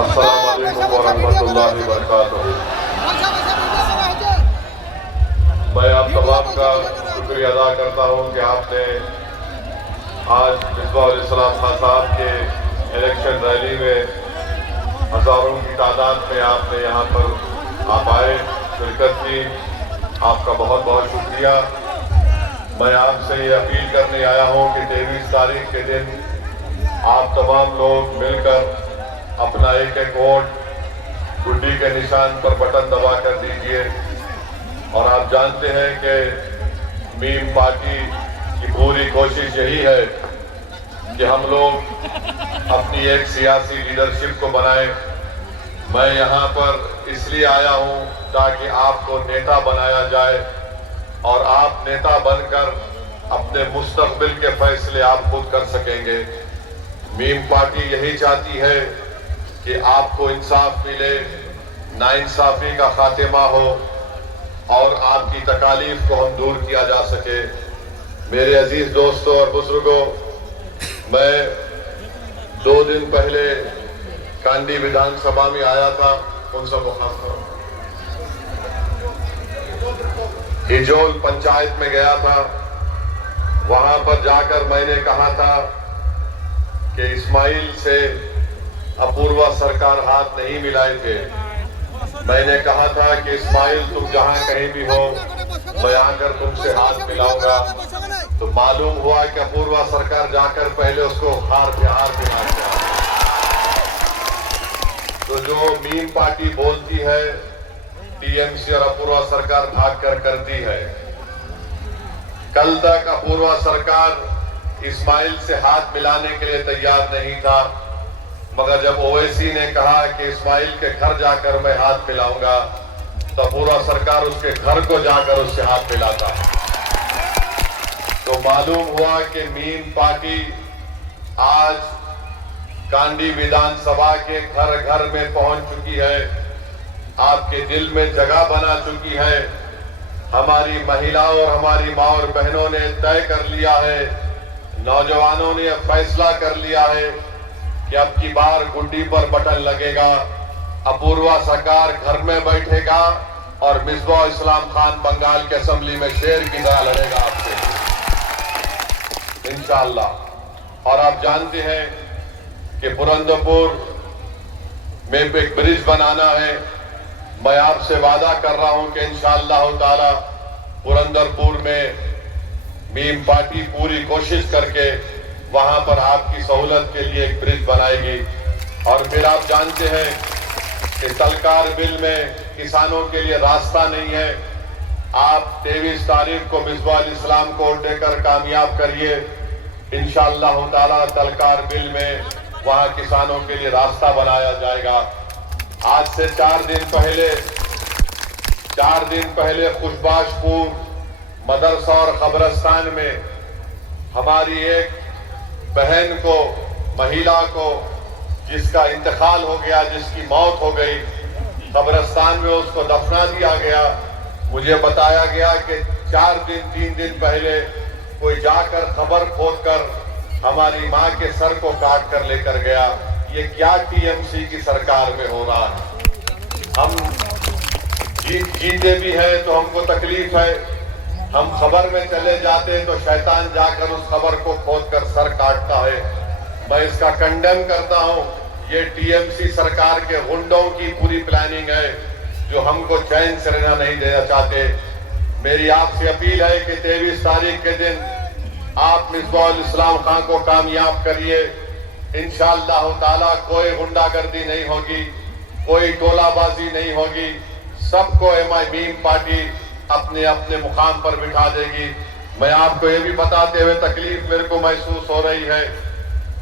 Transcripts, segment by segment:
अस्सलाम वालेकुम वरहमतुल्लाहि वबरकातुहू। मैं आप तमाम का शुक्रिया अदा करता हूँ कि आपने आज मिसबाहुल इस्लाम खान साहब के इलेक्शन रैली में हज़ारों की तादाद में आपने यहाँ पर आप आए, शिरकत की। आपका बहुत बहुत शुक्रिया। मैं आपसे ये अपील करने आया हूँ कि 23 तारीख के दिन आप तमाम लोग मिलकर अपना एक एक वोट गुड्डी के निशान पर बटन दबा कर दीजिए। और आप जानते हैं कि मीम पार्टी की पूरी कोशिश यही है कि हम लोग अपनी एक सियासी लीडरशिप को बनाएं। मैं यहाँ पर इसलिए आया हूँ ताकि आपको नेता बनाया जाए और आप नेता बनकर अपने मुस्तकबिल के फैसले आप खुद कर सकेंगे। मीम पार्टी यही चाहती है कि आपको इंसाफ मिले, नाइंसाफी का खात्मा हो और आपकी तकालीफ को हम दूर किया जा सके। मेरे अजीज दोस्तों और बुजुर्गों, मैं 2 दिन पहले कांडी विधानसभा में आया था। कौन सा मुकाम? हिजोल पंचायत में गया था। वहां पर जाकर मैंने कहा था कि इस्माइल से अपूर्वा सरकार हाथ नहीं मिलाए थे। मैंने कहा था कि इस्माइल तुम जहां कहीं भी हो, मैं आकर तुमसे हाथ मिलाऊंगा। तो मालूम हुआ कि अपूर्वा सरकार जाकर पहले उसको हार पे हार मिला दिया। तो जो मीम पार्टी बोलती है, टीएमसी और अपूर्वा सरकार भाग कर करती है। कल तक अपूर्वा सरकार इस्माइल से हाथ मिलाने के लिए तैयार नहीं था, मगर जब ओवैसी ने कहा कि इस्माइल के घर जाकर मैं हाथ मिलाऊंगा, तो अपूर्वा सरकार उसके घर को जाकर उससे हाथ मिलाता है। तो मालूम हुआ कि मीम पार्टी आज कांडी विधानसभा के घर घर में पहुंच चुकी है, आपके दिल में जगह बना चुकी है। हमारी महिलाओं और हमारी माँ और बहनों ने तय कर लिया है, नौजवानों ने फैसला कर लिया है कि अब की बार गुड्डी पर बटन लगेगा, अपूर्वा सरकार घर में बैठेगा और मिसबाहुल इस्लाम खान बंगाल के असेंबली में शेर की तरह लड़ेगा आपसे इंशाअल्लाह। और आप जानते हैं कि पुरंदरपुर में एक ब्रिज बनाना है। मैं आपसे वादा कर रहा हूं कि इंशाअल्लाह ताला पुरंदरपुर में मीम पार्टी पूरी कोशिश करके वहां पर आपकी सहूलत के लिए एक ब्रिज बनाएगी। और फिर आप जानते हैं कि तलकार बिल में किसानों के लिए रास्ता नहीं है। आप 23 तारीख को मिसबाहुल इस्लाम को वोट देकर कामयाब करिए। इंशाअल्लाह ताला तलकार बिल में वहां किसानों के लिए रास्ता बनाया जाएगा। आज से 4 दिन पहले खुशबाशपुर मदरसा और कब्रिस्तान में हमारी एक बहन को, महिला को, जिसका इंतकाल हो गया, जिसकी मौत हो गई, कब्रिस्तान में उसको दफना दिया गया। मुझे बताया गया कि 3 दिन पहले कोई जाकर खबर खोदकर हमारी माँ के सर को काट कर लेकर गया। ये क्या टीएमसी की सरकार में हो रहा है? हम जीते भी हैं तो हमको तकलीफ है, हम खबर में चले जाते हैं तो शैतान जाकर उस खबर को खोदकर सर काटता है। मैं इसका कंडेम करता हूं। ये टीएमसी सरकार के गुंडों की पूरी प्लानिंग है जो हमको चैन से रहना नहीं देना चाहते। मेरी आपसे अपील है कि 23 तारीख के दिन आप मिसबाहुल इस्लाम खान को कामयाब करिए। इंशाअल्लाह ताला कोई गुंडागर्दी नहीं होगी, कोई टोलाबाजी नहीं होगी। सबको मीम पार्टी अपने अपने मुकाम पर बिठा देगी। मैं आपको ये भी बताते हुए तकलीफ मेरे को महसूस हो रही है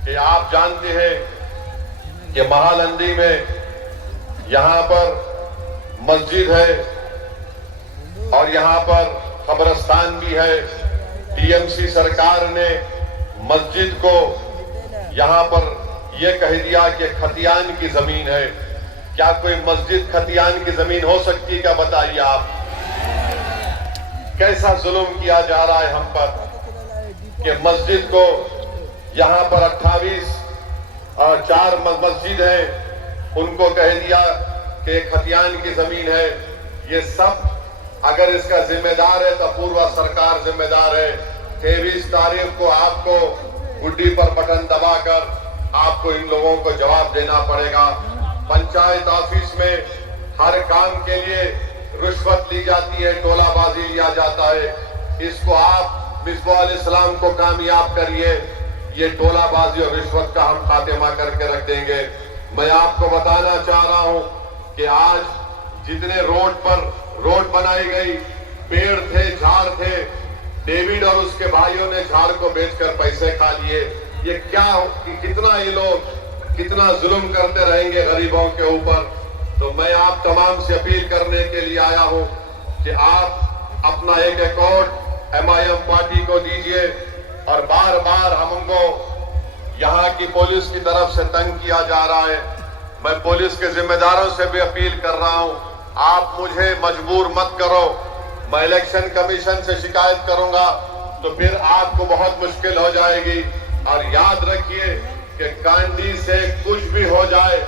कि आप जानते हैं कि महालंदी में यहाँ पर मस्जिद है और यहाँ पर कब्रिस्तान भी है। टीएमसी सरकार ने मस्जिद को यहाँ पर यह कह दिया कि खतियान की जमीन है। क्या कोई मस्जिद खतियान की जमीन हो सकती है क्या? बताइए आप। कैसा जुल्म किया जा रहा है हम पर कि मस्जिद को यहाँ पर 28 और 4 मस्जिद है, उनको कह दिया कि एक खतियान की जमीन है। ये सब अगर इसका जिम्मेदार है तो पूर्व सरकार जिम्मेदार है। 23 तारीख को आपको गुड्डी पर बटन दबाकर आपको इन लोगों को जवाब देना पड़ेगा। पंचायत ऑफिस में हर काम के लिए रिश्वत ली जाती है, टोलाबाजी लिया जाता है। इसको आप मिसबाह इस्लाम को कामयाब करिए, ये टोलाबाजी और रिश्वत का हम खात्मा करके रख देंगे। मैं आपको बताना चाह रहा हूं कि आज जितने रोड बनाई गई, पेड़ थे, झाड़ थे, डेविड और उसके भाइयों ने झाड़ को बेचकर पैसे खा लिए। ये क्या, कितना ये लोग कितना जुल्म करते रहेंगे गरीबों के ऊपर। तो मैं आप तमाम से अपील करने के लिए आया हूं कि आप अपना एक अकाउंट MIM पार्टी को दीजिए। और बार बार हमको यहाँ की पुलिस की तरफ से तंग किया जा रहा है। मैं पुलिस के जिम्मेदारों से भी अपील कर रहा हूं, आप मुझे मजबूर मत करो। मैं इलेक्शन कमीशन से शिकायत करूंगा तो फिर आपको बहुत मुश्किल हो जाएगी। और याद रखिए कि कांडी से कुछ भी हो जाए,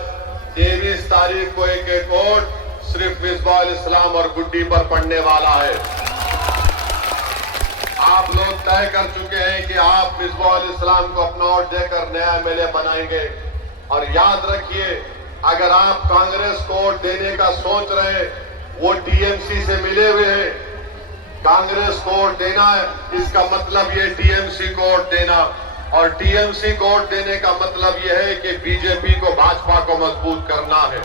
23 तारीख को एक वोट सिर्फ मिसबाह इस्लाम और गुड्डी पर पड़ने वाला है। आप लोग तय कर चुके हैं कि आप मिसबाह इस्लाम को अपना वोट देकर नया MLA बनाएंगे। और याद रखिए, अगर आप कांग्रेस को वोट देने का सोच रहे हैं, वो TMC से मिले हुए हैं। कांग्रेस को वोट देना है, इसका मतलब ये TMC को वोट देना, और TMC को वोट देने का मतलब यह है कि BJP को, भाजपा को मजबूत करना है।